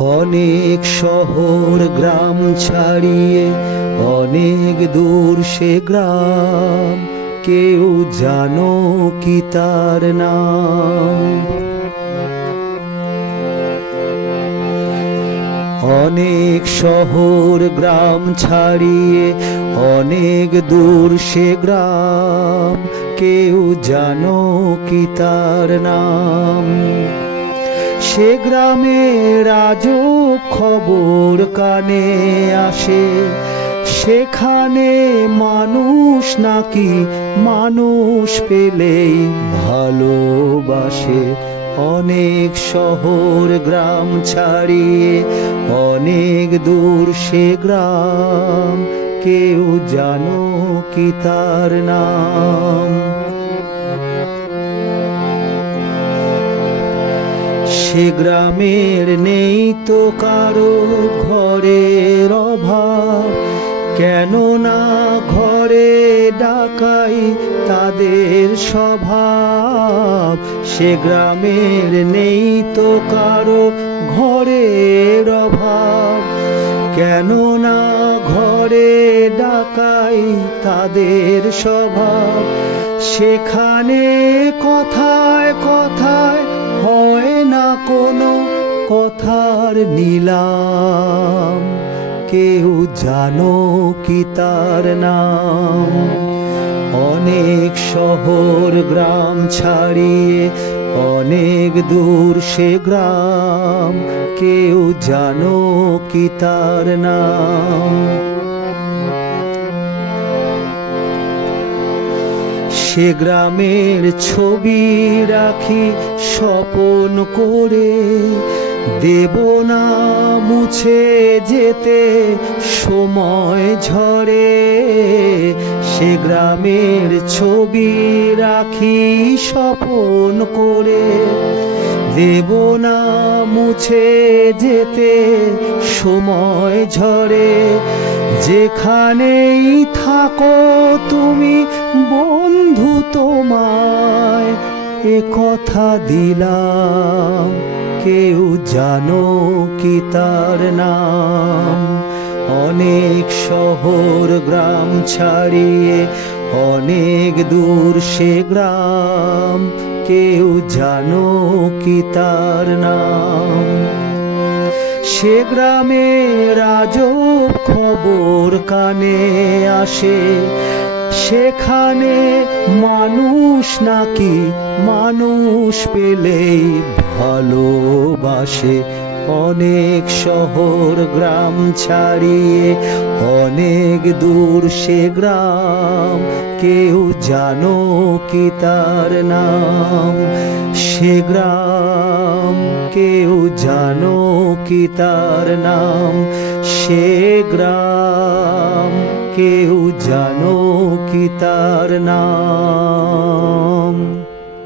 অনেক শহর গ্রাম ছাড়িয়ে অনেক দূর সে গ্রাম, কেউ জানো কি তার নাম? অনেক শহর গ্রাম ছাড়িয়ে অনেক দূর সে গ্রাম, কেউ জানো কি তার নাম? সে গ্রামের আজব খবর কানে আসে, সেখানে মানুষ নাকি মানুষ পেলেই ভালোবাসে। অনেক শহর গ্রাম ছাড়িয়ে অনেক দূর সে গ্রাম, কেউ জানো কি তার নাম? সে গ্রামের নেই তো কারো ঘরের অভাব, কেননা ঘরে ডাকাই তাদের স্বভাব। সে গ্রামের নেই তো কারো ঘরের অভাব, কেননা ঘরে ডাকাই তাদের স্বভাব। সেখানে কথায় কথায় হয় না কোনো কথার নিলাম, কেউ জানো কি তার নাম? অনেক শহর গ্রাম ছাড়িয়ে অনেক দূর সে গ্রাম, কেউ জানো কি তার নাম? সে গ্রামের ছবি রাখি স্বপন করে, দেব না মুছে যেতে সময় ঝরে। সে গ্রামের ছবি রাখি স্বপন করে, দেব না মুছে যেতে সময় ঝরে। যেখানেই থাকো তুমি বন্ধু, তোমায় এ কথা দিলাম, কেউ জানো কি তার নাম? অনেক শহর গ্রাম ছাড়িয়ে অনেক দূর সে গ্রাম, কেউ জানো কি তার নাম? সে গ্রামের আজব খবর কানে আসে, সেখানে মানুষ নাকি মানুষ পেলেই ভালোবাসে। অনেক শহর গ্রাম ছাড়িয়ে অনেক দূর সে গ্রাম, কেউ জানো কি তার নাম? সে গ্রাম, কেউ জানো কি তার নাম? সে গ্রাম, কেউ জানো কি তার নাম?